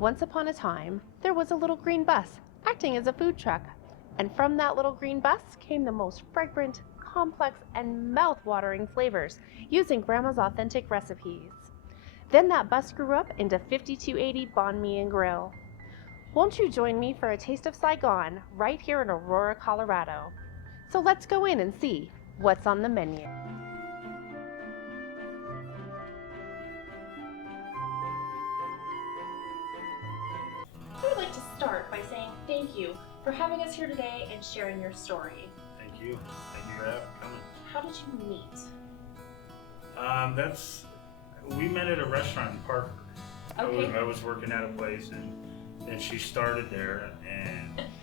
Once upon a time, there was a little green bus acting as a food truck. And from that little green bus came the most fragrant, complex, and mouth-watering flavors using Grandma's authentic recipes. Then that bus grew up into 5280 Bahn Mi and Grill. Won't you join me for a taste of Saigon right here in Aurora, Colorado? So let's go in and see what's on the menu. I would like to start by saying thank you for having us here today and sharing your story. Thank you. Thank you for coming. How did you meet? We met at a restaurant in Parker. Okay. I was working at a place and she started there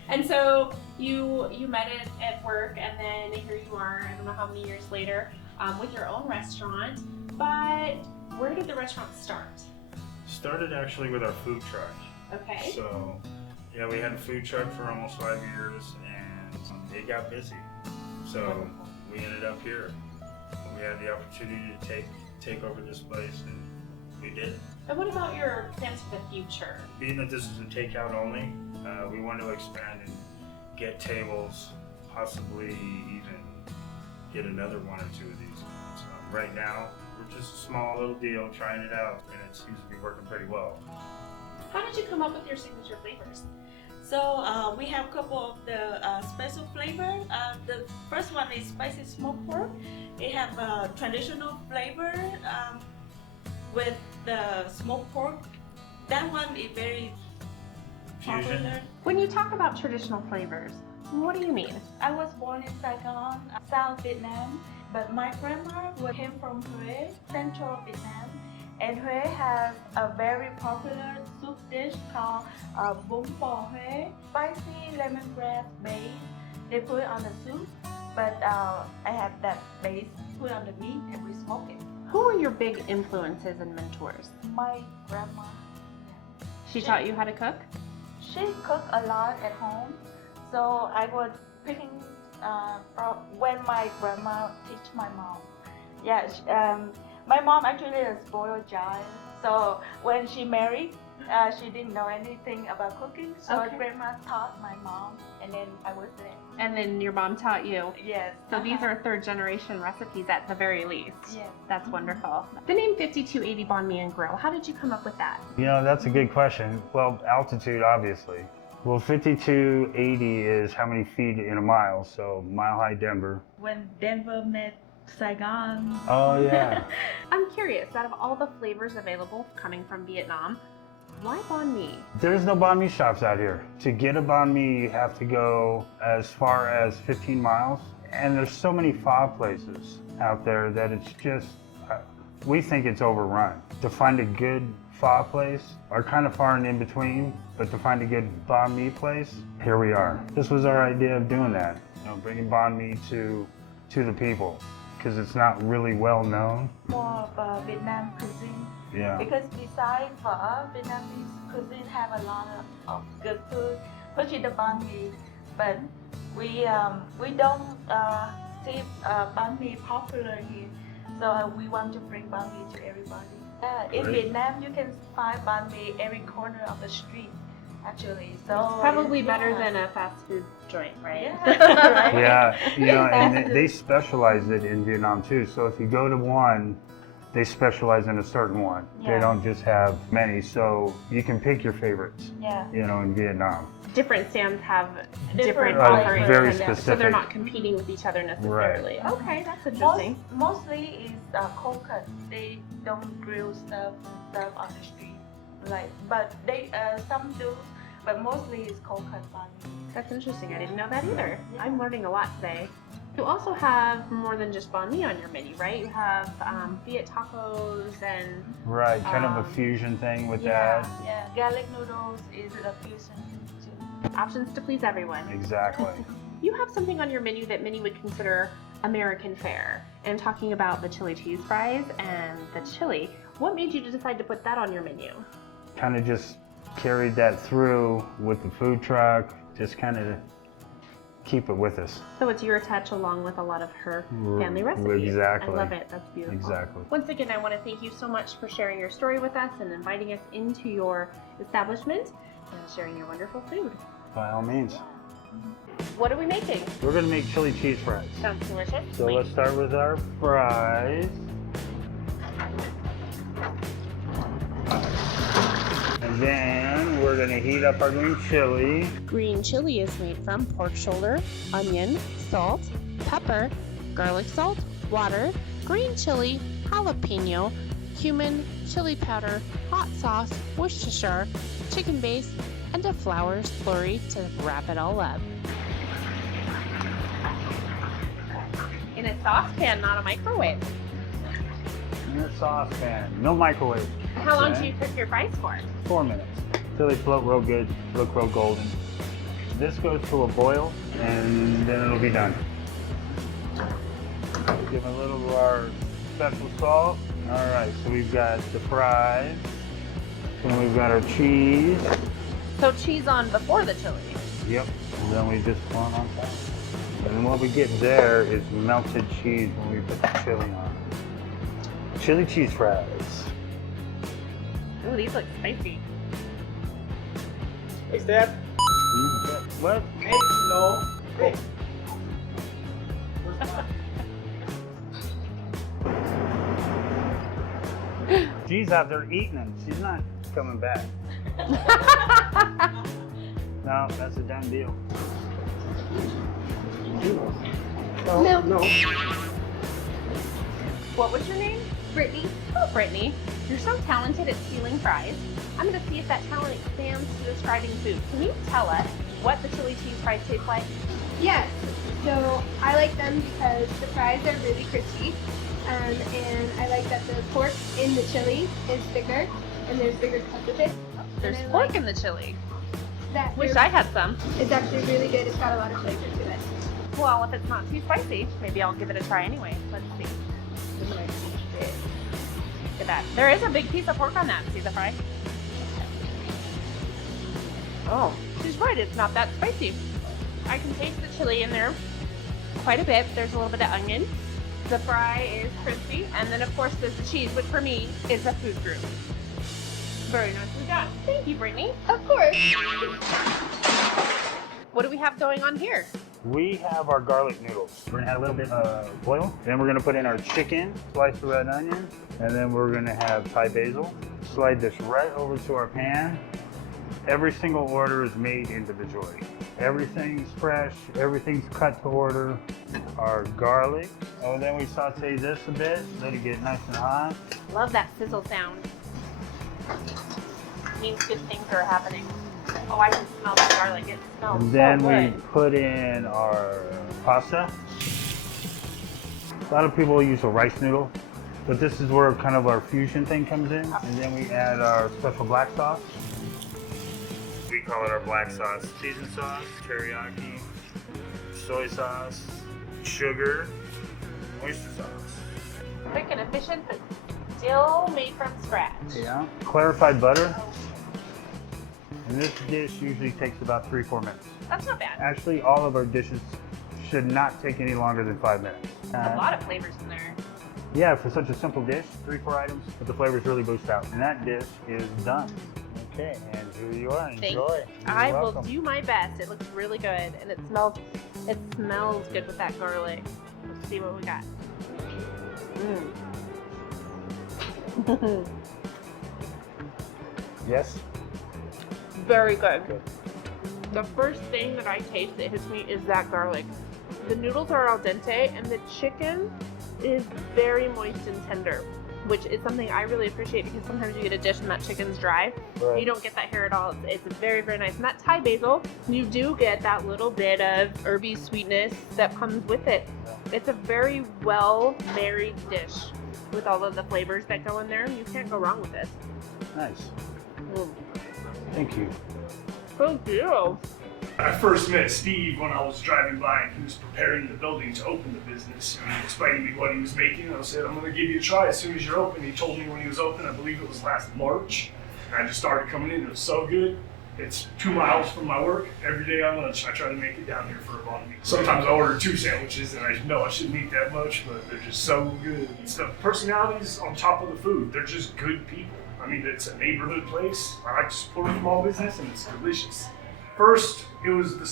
And so you met it at work, and then here you are, I don't know how many years later, with your own restaurant. But where did the restaurant start? started actually with our food truck. Okay. So yeah, we had a food truck for almost 5 years and it got busy. So we ended up here. We had the opportunity to take over this place and we did it. And what about your plans for the future? Being that this is a takeout only, we want to expand and get tables, possibly even get another one or two of these. So right now, we're just a small little deal, trying it out, and it seems to be working pretty well. How did you come up with your signature flavors? So we have a couple of the special flavor. The first one is spicy smoked pork. It have a traditional flavor with the smoked pork. That one is very popular. When you talk about traditional flavors, what do you mean? I was born in Saigon, South Vietnam, but my grandma came from Huế, Central Vietnam. And Huế has a very popular soup dish called bún bò Huế, spicy lemongrass base. They put it on the soup, but I have that base put on the meat and we smoke it. Who are your big influences and mentors? My grandma. She taught you how to cook? She cooked a lot at home, so I was picking from when my grandma teach my mom. Yeah, my mom actually is a spoiled child, so when she married, she didn't know anything about cooking, so Okay. grandma taught my mom, and then I was there. And then your mom taught you? Yes. So these are third generation recipes at the very least. Yes. That's wonderful. The name 5280 Bahn Mi and Grill, how did you come up with that? You know, that's a good question. Well, altitude, obviously. Well, 5280 is how many feet in a mile, so Mile High Denver. When Denver met Saigon. Oh, yeah. I'm curious, out of all the flavors available coming from Vietnam, why banh mi? There's no banh mi shops out here. To get a banh mi, you have to go as far as 15 miles. And there's so many pho places out there that it's just, we think it's overrun. To find a good pho place are kind of far and in between, but to find a good banh mi place, here we are. This was our idea of doing that, you know, bringing banh mi to the people, because it's not really well known. More of Vietnam cuisine. Yeah. Because besides pho, Vietnamese cuisine have a lot of good food, especially the banh mi. But we don't see banh mi popular here, so we want to bring banh mi to everybody. In Great. Vietnam, you can find banh mi every corner of the street, actually. So Probably yeah. better than a fast food joint, right? Yeah. Right? Yeah, you know, and they specialize it in Vietnam too. So if you go to one, they specialize in a certain one. They Yeah. don't just have many, so you can pick your favorites, Yeah. you know, in Vietnam. Different stands have Different different flavors. offerings, Very so they're specific. not competing with each other necessarily. Okay, that's interesting. Mostly is cold cut. They don't grill stuff on the street, but they some do, but mostly is cold cut banh mi. That's interesting. I didn't know that either. I'm learning a lot today. You also have more than just banh mi on your menu, right? You have Viet tacos and Right, kind of a Um, fusion thing with Yeah, that. yeah. Garlic noodles is a fusion too. options to please everyone. Exactly. You have something on your menu that many would consider American fare. And I'm talking about the chili cheese fries and the chili. What made you decide to put that on your menu? Kind of just carried that through with the food truck, just kind of keep it with us. So it's your touch along with a lot of her family recipes. Exactly. I love it. That's beautiful. Exactly. Once again, I want to thank you so much for sharing your story with us and inviting us into your establishment and sharing your wonderful food. By all means. What are we making? We're gonna make chili cheese fries. Sounds delicious. So let's start with our fries. And then we're gonna heat up our green chili. Green chili is made from pork shoulder, onion, salt, pepper, garlic salt, water, green chili, jalapeno, cumin, chili powder, hot sauce, Worcestershire, chicken base, and a flour slurry to wrap it all up. In a saucepan, not a microwave. In a saucepan, no microwave. How long Okay. do you cook your fries for? 4 minutes. Till they float real good, look real golden. This goes to a boil and then it'll be done. Give a little of our special salt. All right, so we've got the fries. Then we've got our cheese. So cheese on before the chili. Yep. And then we just put on top. And then what we get there is melted cheese when we put the chili on. Chili cheese fries. Ooh, these look spicy. Hey, Dad. What? Hey, no. Hey. She's out there eating them. She's not coming back. No, that's a done deal. No. No. What was your name? Brittany. Oh, Brittany. You're so talented at stealing fries. I'm going to see if that talent expands to describing food. Can you tell us what the chili cheese fries taste like? Yes. So I like them because the fries are really crispy, and I like that the pork in the chili is thicker, and there's bigger cuts of it. There's And I pork like in the chili. that. Wish I had some. It's actually really good. It's got a lot of flavor to it. Well, if it's not too spicy, maybe I'll give it a try anyway. Let's see. Look at that. There is a big piece of pork on that. See the fry? Oh, she's right. It's not that spicy. I can taste the chili in there quite a bit. There's a little bit of onion. The fry is crispy. And then, of course, there's the cheese, which for me is a food group. Very nicely done. Thank you, Brittany. Of course. What do we have going on here? We have our garlic noodles. We're gonna add a little bit of oil. Then we're gonna put in our chicken, sliced red onion, and then we're gonna have Thai basil. Slide this right over to our pan. Every single order is made individually. Everything's fresh, everything's cut to order. Our garlic. Oh, then we saute this a bit, let it get nice and hot. Love that sizzle sound. Means good things are happening. Oh, I can smell that garlic. It smells And then so we good. put in our pasta. A lot of people use a rice noodle, but this is where kind of our fusion thing comes in. And then we add our special black sauce. We call it our black sauce. Seasoned sauce, teriyaki, soy sauce, sugar, oyster sauce. Quick and efficient, but still made from scratch. Yeah. Clarified butter. And this dish usually takes about 3-4 minutes. That's not bad. Actually, all of our dishes should not take any longer than 5 minutes. A lot of flavors in there. Yeah, for such a simple dish, 3-4 items, but the flavors really boost out. And that dish is done. Okay, and here you are. Enjoy. You're I welcome. will do my best. It looks really good, and it smells good with that garlic. Let's see what we got. Yes? Very good. The first thing that I taste that hits me is that garlic. The noodles are al dente, and the chicken is very moist and tender, which is something I really appreciate because sometimes you get a dish and that chicken's dry. Right. You don't get that here at all. It's very, very nice. And that Thai basil, you do get that little bit of herby sweetness that comes with it. It's a very well married dish with all of the flavors that go in there. You can't go wrong with this. Nice. Mm. Thank you. Thank you. I first met Steve when I was driving by and he was preparing the building to open the business. And he explained to me what he was making. I said, I'm going to give you a try as soon as you're open. He told me when he was open, I believe it was last March. And I just started coming in. It was so good. It's 2 miles from my work. Every day on lunch, I try to make it down here for a banh mi. Sometimes I order 2 sandwiches, and I know I shouldn't eat that much, but they're just so good. It's the personalities on top of the food. They're just good people. I mean, it's a neighborhood place. I like to support a small business, and it's delicious. First, it was the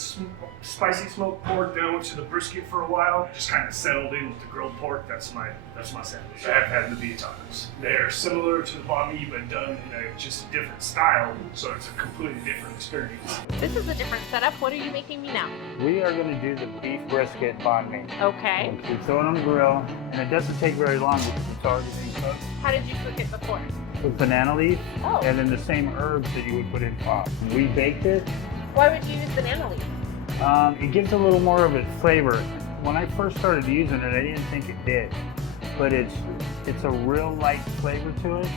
spicy smoked pork. Then I went to the brisket for a while. Just kind of settled in with the grilled pork. That's my sandwich. I have had the beef tacos. They're similar to the banh mi, but done in just a different style. So it's a completely different experience. This is a different setup. What are you making me now? We are going to do the beef brisket banh mi. Okay. We throw it on the grill, and it doesn't take very long because it's already being cooked. How did you cook it before? With banana leaf, Oh. and then the same herbs that you would put in pho. We baked it. Why would you use banana leaf? It gives a little more of its flavor. When I first started using it, I didn't think it did, but it's a real light flavor to it.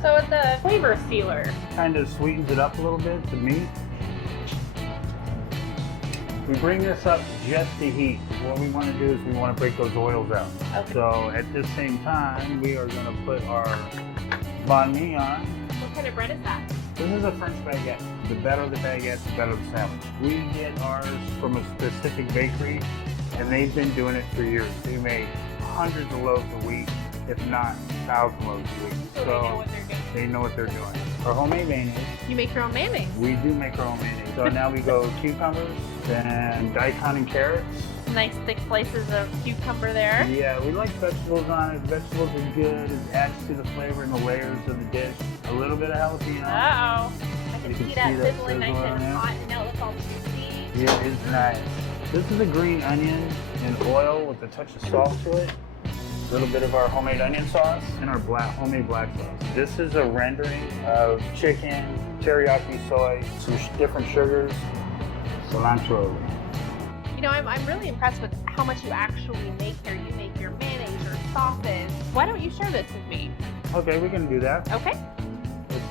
So it's a flavor sealer. Kind of sweetens it up a little bit, the meat. We bring this up just to heat. What we want to do is we want to break those oils out. Okay. So at the same time, we are going to put our banh mi on. What kind of bread is that? This is a French baguette. The better the baguette, the better the sandwich. We get ours from a specific bakery, and they've been doing it for years. They make hundreds of loaves a week, if not 1,000 loaves a week. So they know what they're doing. They know what they're doing. Our homemade mayonnaise, You make your own mayonnaise. we do make our own mayonnaise. So now we go cucumbers and daikon and carrots. Nice thick slices of cucumber there. Yeah, we like vegetables on it. Vegetables are good. It adds to the flavor and the layers of the dish. A little bit of jalapeno. Uh-oh. I can You see can that see that sizzling nice sizzle on and there. hot, and now it looks all juicy. Yeah, it's nice. This is a green onion and oil with a touch of salt to it. A little bit of our homemade onion sauce and our homemade black sauce. This is a rendering of chicken, teriyaki soy, some different sugars, cilantro. You know, I'm really impressed with how much you actually make here. You make your mayonnaise, your sauces. Why don't you share this with me? Okay, we can do that. Okay.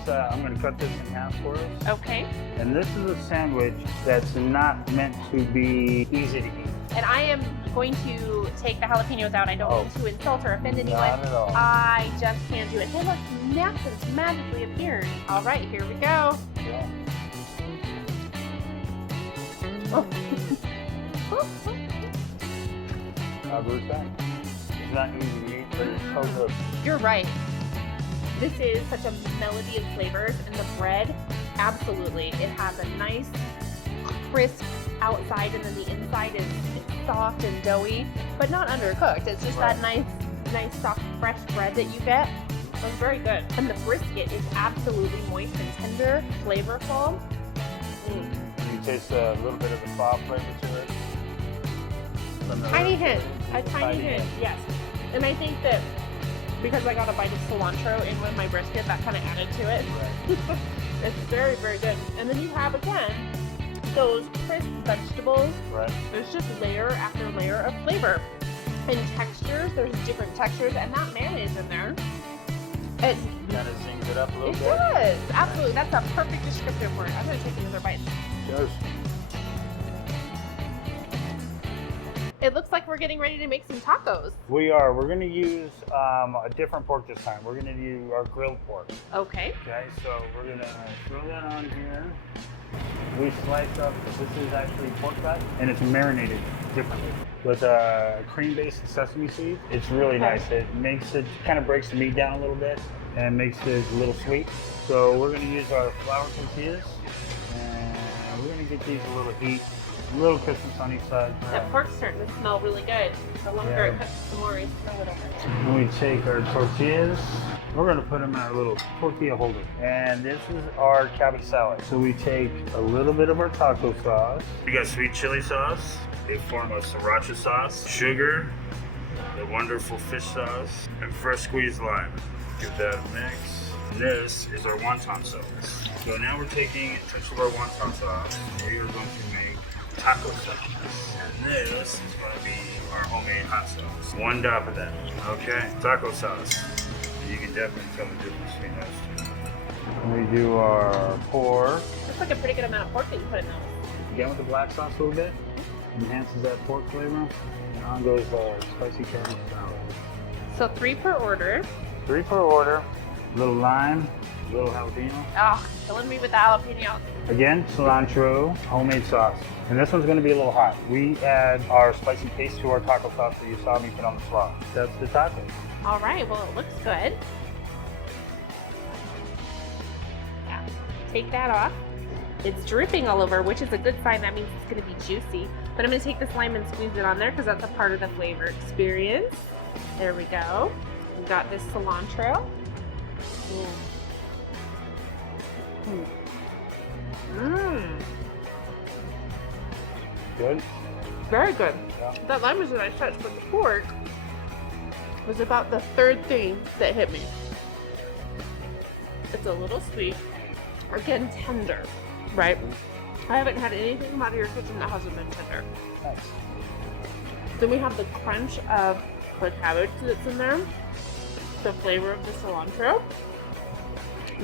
I'm going to cut this in half for us. Okay. And this is a sandwich that's not meant to be easy to eat. And I am going to take the jalapenos out. I don't mean to insult or offend anyone. Not at all. I just can't do it. Hey, look, napkins magically appeared. All right, here we go. Yeah. Oh. Bruce, it's not easy to eat, but it's so good. You're right. This is such a melody of flavors, and the bread, absolutely. It has a nice, crisp outside, and then the inside is soft and doughy, but not undercooked. It's just that nice, soft, fresh bread that you get. It's very good. And the brisket is absolutely moist and tender, flavorful. You taste a little bit of the pho flavor to it. Tiny hint, a tiny hint, yes. And I think that because I got a bite of cilantro in with my brisket, that kind of added to it. Right. It's very, very good. And then you have, again, those crisp vegetables. Right. There's just layer after layer of flavor. And textures, there's different textures, and that mayonnaise in there. It Kind of zings it up a little bit. does, absolutely. That's a perfect descriptive word. I'm going to take another bite. Cheers. It looks like we're getting ready to make some tacos. We are. We're going to use a different pork this time. We're going to use our grilled pork. Okay. Okay, so we're going to throw that on here. We slice up, this is actually pork fat, and it's marinated differently with a cream-based sesame seed. It's really nice. It makes it, kind of breaks the meat down a little bit and makes it a little sweet. So we're going to use our flour tortillas, and we're going to get these a little heat, a little crispness on each side. That pork's starting to smell really good. The longer it cooks, the more we smell it over. And we take our tortillas, we're going to put them in our little tortilla holder. And this is our cabbage salad. So we take a little bit of our taco sauce. We got sweet chili sauce, a form of sriracha sauce, sugar, the wonderful fish sauce, and fresh squeezed lime. Give that a mix. And this is our wonton sauce. So now we're taking a touch of our wonton sauce. We are going to make taco sauce. And this is going to be our homemade hot sauce. One dab of that. Okay, taco sauce. You can definitely tell the difference between those two. We do our pork. That's like a pretty good amount of pork that you put in those. Again with the black sauce a little bit. Enhances that pork flavor. And on goes our spicy cabbage salad. So 3 per order. 3 per order. A little lime. little jalapeno. Oh, killing me with the jalapenos. Again, cilantro, homemade sauce. And this one's gonna be a little hot. We add our spicy paste to our taco sauce that you saw me put on the slaw. That's the taco. All right, well, it looks good. Yeah, take that off. It's dripping all over, which is a good sign. That means it's gonna be juicy. But I'm gonna take this lime and squeeze it on there because that's a part of the flavor experience. There we go. We got this cilantro. Mmm. Good? Very good. Yeah. That lime was a nice touch, but the pork was about the third thing that hit me. It's a little sweet. Again, tender, right? I haven't had anything come out of your kitchen that hasn't been tender. Nice. Then we have the crunch of the cabbage that's in there, the flavor of the cilantro,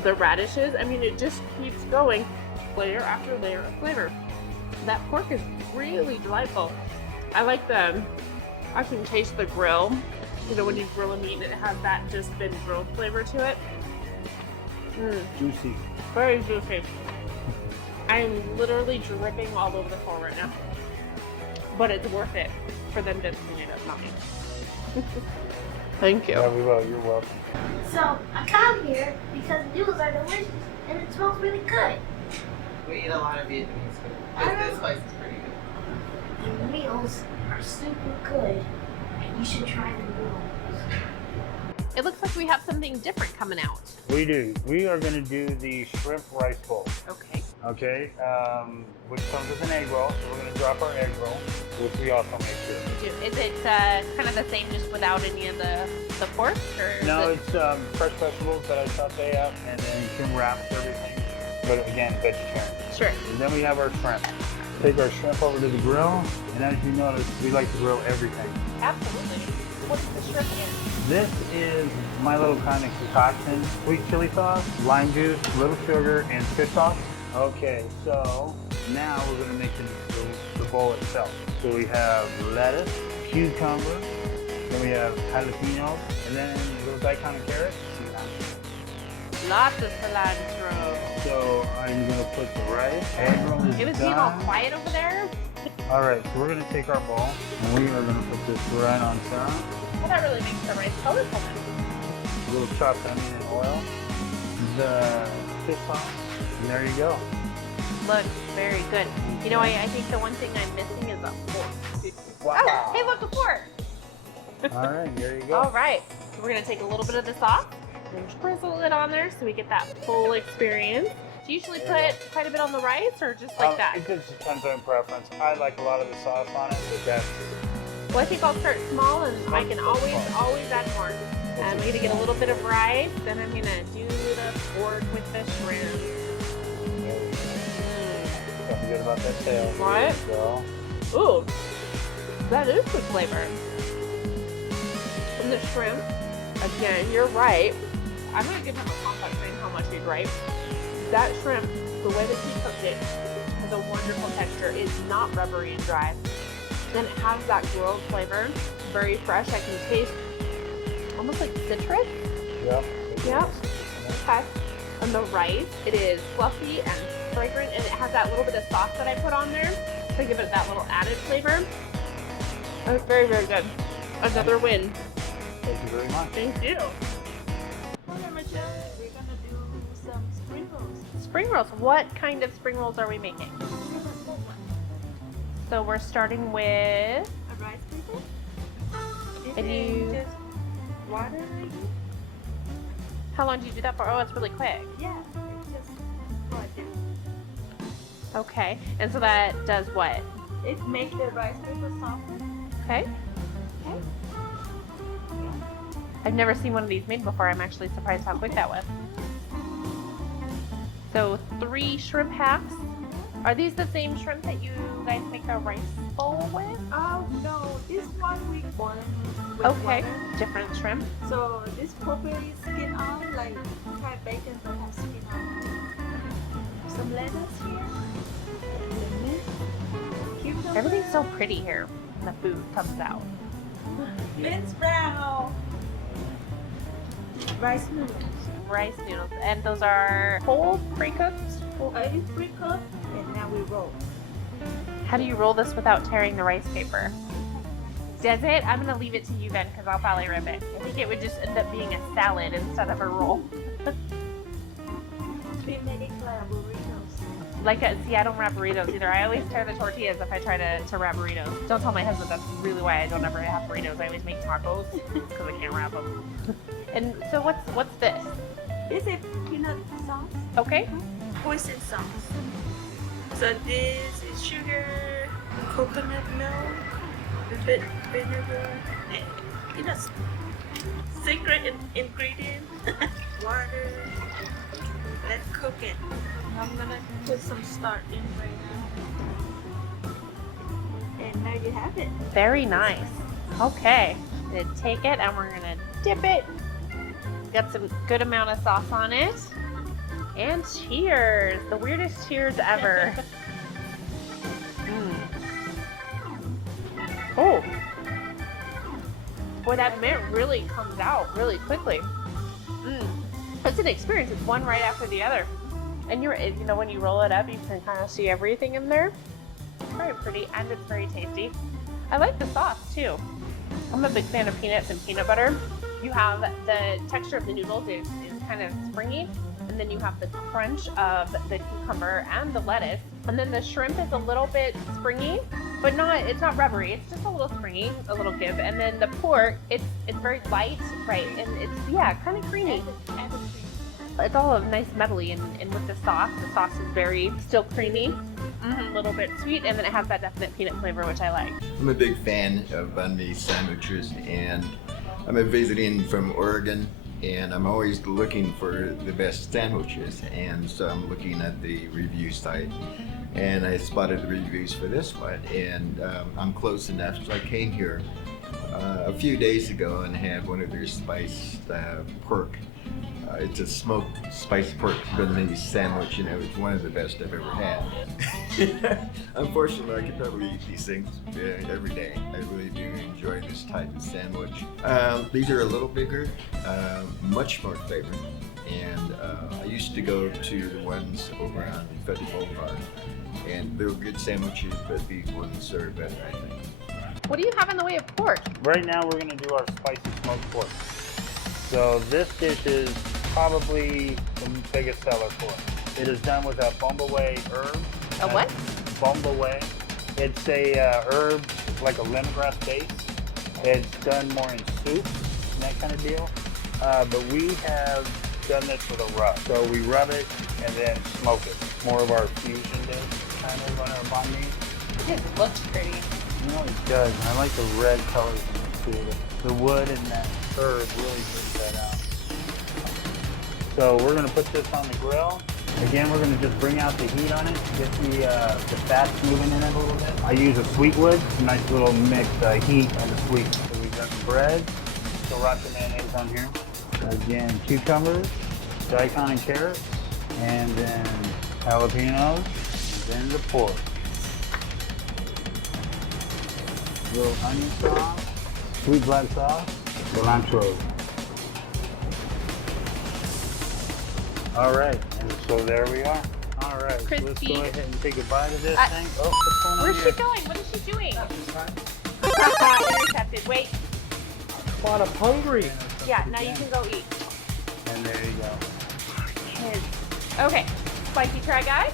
the radishes. I mean, it just keeps going, layer after layer of flavor. That pork is really delightful. I like I can taste the grill. You know, when you grill a meat and it has that just been grilled flavor to it. Juicy. Very juicy. I am literally dripping all over the floor right now. But it's worth it for them to clean it up, not me. Thank you. Yeah, we will. You're welcome. So I come here because the noodles are delicious and it smells really good. We eat a lot of Vietnamese food. This place is pretty good. And the meals are super good. And you should try the noodles. It looks like we have something different coming out. We do. We are going to do the shrimp rice bowl. Okay. Okay, which comes with an egg roll. So we're going to drop our egg roll, which we also make sure. Is it kind of the same just without any of the pork? Or No, it's fresh vegetables that I saute up and then shrimp wraps everything. But again, vegetarian. Sure. And then we have our shrimp. Take our shrimp over to the grill, and as you notice, we like to grill everything. Absolutely. What's the shrimp in? This is my little kind of concoction. Sweet chili sauce, lime juice, little sugar, and fish sauce. Okay, so now we're going to make the bowl itself. So we have lettuce, cucumber, then we have jalapenos, and then those iconic carrots. Lots of cilantro. So I'm going to put the rice. Egg roll is It was being all done. quiet over there. All right, so we're going to take our bowl, and we are going to put this right on top. Well, that really makes the rice colorful. A little chopped onion and oil. The fish sauce. And there you go. Looks very good. You know, I think the one thing I'm missing is a fork. Wow. Oh, hey, look, a fork. All right, there you go. All right. So we're going to take a little bit of this off and drizzle it on there so we get that full experience. Do you usually put quite a bit on the rice or just like that? It just depends on preference. I like a lot of the sauce on it, but that's... Well, I think I'll start small and I can always add more. I'm going to get a little bit of rice, then I'm going to do the fork with the shrimp. Don't forget about that tail. Right. So, Ooh, that is good flavor. From the shrimp, again, you're right. I'm going to give him a compliment saying how much he's right. That shrimp, the way that he cooked it, has a wonderful texture. It's not rubbery and dry. Then it has that grilled flavor, very fresh. I can taste almost like citrus. yep. Yep. Okay. And the rice, it is fluffy and fragrant, and it has that little bit of sauce that I put on there to give it that little added flavor. It's very, very good. Another win. Thank you very much. Thank you. For number 2, we're gonna do some spring rolls. Spring rolls. What kind of spring rolls are we making? So we're starting with, A rice paper. And you- just water it. how long do you do that for? Oh, it's really quick. Yeah, it's just what it is. Okay. And so that does what? It makes the rice paper softer. Okay. Okay. I've never seen one of these made before. I'm actually surprised how quick that was. So 3 shrimp hacks. Are these the same shrimp that you guys make a rice bowl with? Oh no, this one we boil with Okay. water. Different shrimp. So this properly skin on, like fried bacon that has skin on. Some lettuce here. Cucumber. Everything's so pretty here when the food comes out. Bean sprout. Rice noodles. rice noodles, and those are whole, pre-cooked? It's pre-cooked, and now we roll. How do you roll this without tearing the rice paper? Does it? I'm gonna leave it to you then, because I'll probably rip it. I think it would just end up being a salad instead of a roll. We made it like burritos. Like, see, I don't wrap burritos either. I always tear the tortillas if I try to wrap burritos. Don't tell my husband that's really why I don't ever have burritos. I always make tacos because I can't wrap them. And so what's this? This is peanut sauce, Okay. hoisin sauce. So this is sugar, coconut milk, vinegar, and peanuts. Secret ingredient, water. Let's cook it. I'm gonna put some starch in right now. And now you have it. Very nice. Okay. Gonna take it and we're gonna dip it. Got some good amount of sauce on it. And cheers. The weirdest cheers ever. Oh. Boy, that mint really comes out really quickly. It's an experience. It's one right after the other. And you know, when you roll it up, you can kind of see everything in there. It's very pretty and it's very tasty. I like the sauce too. I'm a big fan of peanuts and peanut butter. You have the texture of the noodles is kind of springy, and then you have the crunch of the cucumber and the lettuce, and then the shrimp is a little bit springy, but it's not rubbery. It's just a little springy, a little give, and then the pork it's very light, right, and it's kind of creamy. It's all nice metally, and with the sauce is very still creamy, a little bit sweet, and then it has that definite peanut flavor, which I like. I'm a big fan of banh mi sandwiches, and I'm visiting from Oregon, and I'm always looking for the best sandwiches, and so I'm looking at the review site, and I spotted the reviews for this one, and I'm close enough, so I came here a few days ago and had one of their spiced pork. It's a smoked spiced pork banh mi sandwich, and it was one of the best I've ever had. Unfortunately, I could probably eat these things every day. I really do enjoy this type of sandwich. These are a little bigger, much more flavored, and I used to go to the ones over on Federal Boulevard, and they were good sandwiches, but these ones are better, I think. What do you have in the way of pork? Right now we're gonna do our spicy smoked pork. So this dish is probably the biggest seller for it. It is done with a bombaway herb. A what? Bombaway. It's a herb, like a lemongrass base. It's done more in soups and that kind of deal. But we have done this with a rub. So we rub it and then smoke it. More of our fusion dish kind of on our banh mi. It looks pretty. You know, it does. And I like the red colors in it too. The wood and that herb really brings that out. So we're going to put this on the grill. Again, we're going to just bring out the heat on it, get the fats moving in it a little bit. I use a sweet wood, a nice little mix, heat and the sweet. So we've got bread, sriracha mayonnaise on here. Again, cucumbers, daikon and carrots, and then jalapenos, and then the pork. Little onion sauce, sweet black sauce, cilantro. All right, and so there we are. All right, so let's go ahead and take a bite of this thing. Oh, what's going on Where's here? she going? What is she doing? Intercepted. Wait. But I'm hungry. Yeah, now you can go eat. And there you go. Kids. Okay, spicy try, guys.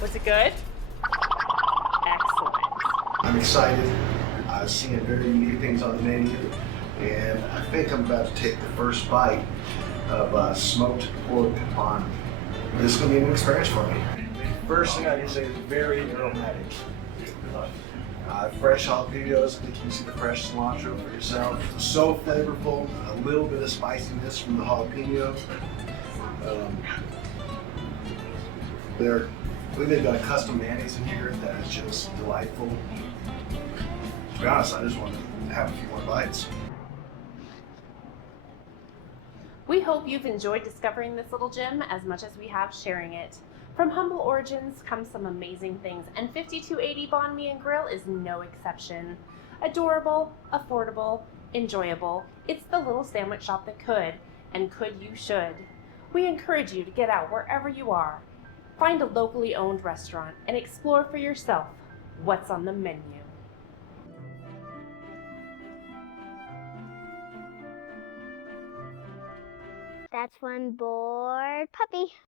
Was it good? Excellent. I'm excited. I've seen very unique things on the menu, and I think I'm about to take the first bite of smoked pork banh mi. This is going to be an experience for me. First thing I can say is very aromatic. Fresh jalapenos, I think you can see the fresh cilantro for yourself. So flavorful, a little bit of spiciness from the jalapeno. They've got a custom mayonnaise in here that is just delightful. To be honest, I just want to have a few more bites. We hope you've enjoyed discovering this little gem as much as we have sharing it. From humble origins come some amazing things, and 5280 Banh Mi and Grill is no exception. Adorable, affordable, enjoyable. It's the little sandwich shop that could, and could you should. We encourage you to get out wherever you are. Find a locally owned restaurant and explore for yourself what's on the menu. That's one bored puppy.